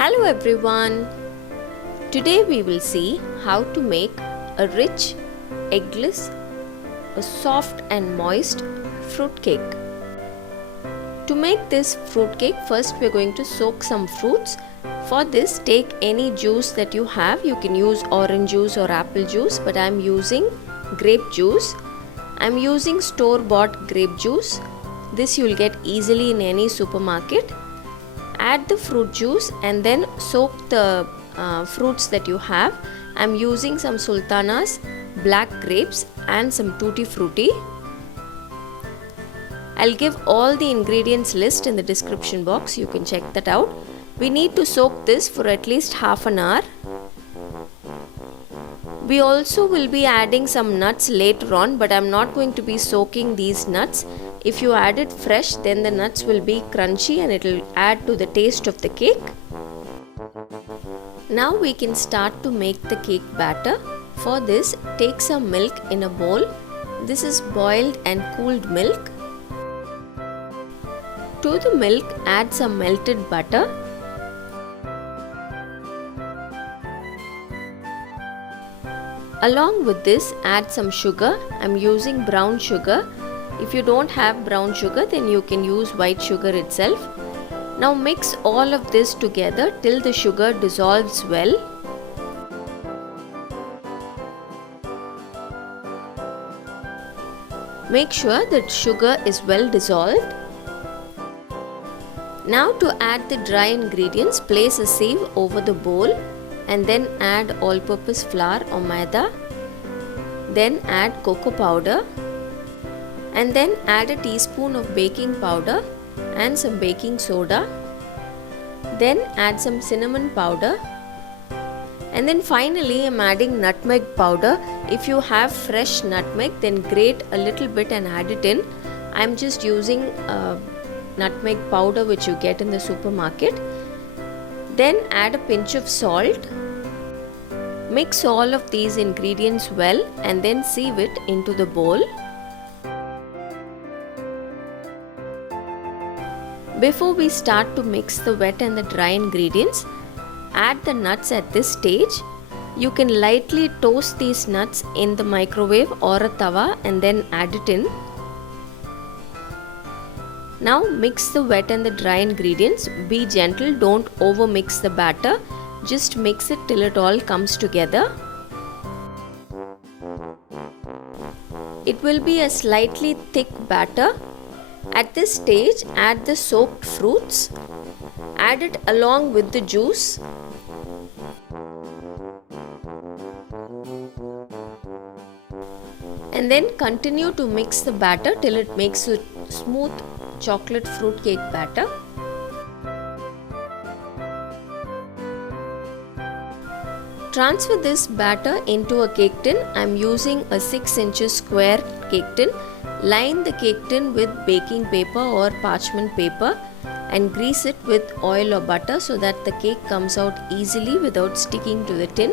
Hello everyone! Today we will see how to make a rich, eggless, a soft and moist fruit cake. To make this fruit cake, first we are going to soak some fruits. For this, take any juice that you have. You can use orange juice or apple juice, but I am using grape juice. I am using store-bought grape juice. This you will get easily in any supermarket. Add the fruit juice and then soak the fruits that you have. I am using some sultanas, black grapes and some tutti frutti. I'll give all the ingredients list in the description box. You can check that out. We need to soak this for at least half an hour. We also will be adding some nuts later on, but I'm not going to be soaking these nuts. If you add it fresh, then the nuts will be crunchy and it will add to the taste of the cake. Now we can start to make the cake batter. For this, take some milk in a bowl. This is boiled and cooled milk. To the milk, add some melted butter. Along with this, add some sugar. I'm using brown sugar. If you don't have brown sugar, then you can use white sugar itself. Now mix all of this together till the sugar dissolves well. Make sure that sugar is well dissolved. Now to add the dry ingredients, place a sieve over the bowl and then add all-purpose flour or maida. Then add cocoa powder. And then add a teaspoon of baking powder and some baking soda. Then add some cinnamon powder. And then finally I'm adding nutmeg powder. If you have fresh nutmeg, then grate a little bit and add it in. I'm just using nutmeg powder which you get in the supermarket. Then add a pinch of salt. Mix all of these ingredients well and then sieve it into the bowl. Before we start to mix the wet and the dry ingredients, add the nuts at this stage. You can lightly toast these nuts in the microwave or a tawa and then add it in. Now mix the wet and the dry ingredients. Be gentle, don't over mix the batter. Just mix it till it all comes together. It will be a slightly thick batter. At this stage, add the soaked fruits. Add it along with the juice. And then continue to mix the batter till it makes a smooth chocolate fruit cake batter. Transfer this batter into a cake tin. I am using a 6 inches square cake tin. Line the cake tin with baking paper or parchment paper and grease it with oil or butter so that the cake comes out easily without sticking to the tin.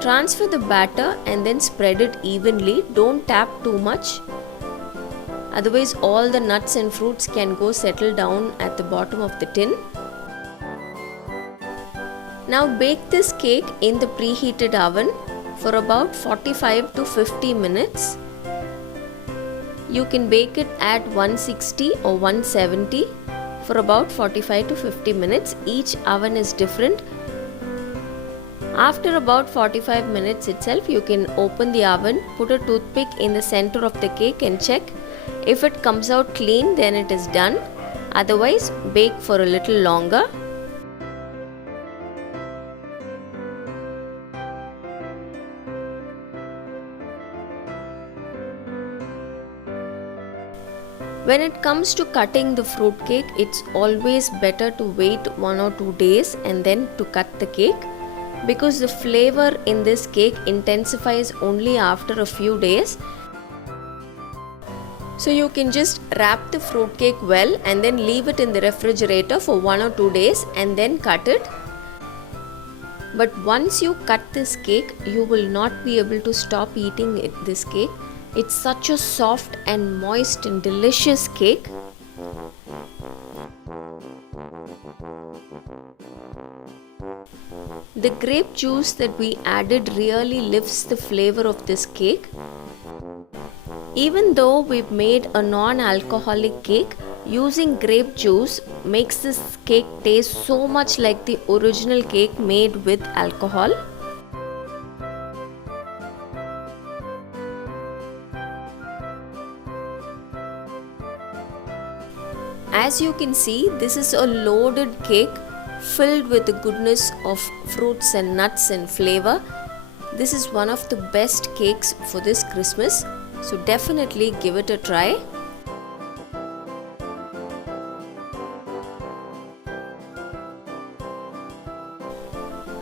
Transfer the batter and then spread it evenly. Don't tap too much. Otherwise all the nuts and fruits can go settle down at the bottom of the tin. Now bake this cake in the preheated oven for about 45 to 50 minutes. You can bake it at 160 or 170 for about 45 to 50 minutes. Each oven is different. After about 45 minutes itself, you can open the oven, put a toothpick in the center of the cake and check. If it comes out clean, then it is done. Otherwise, bake for a little longer. When it comes to cutting the fruit cake, it's always better to wait 1 or 2 days and then to cut the cake, because the flavor in this cake intensifies only after a few days. So you can just wrap the fruit cake well and then leave it in the refrigerator for 1 or 2 days and then cut it. But once you cut this cake, you will not be able to stop eating this cake. It's such a soft and moist and delicious cake. The grape juice that we added really lifts the flavor of this cake. Even though we've made a non-alcoholic cake, using grape juice makes this cake taste so much like the original cake made with alcohol. As you can see, this is a loaded cake filled with the goodness of fruits and nuts and flavor. This is one of the best cakes for this Christmas, so definitely give it a try.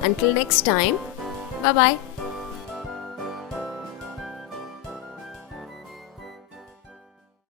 Until next time, bye bye.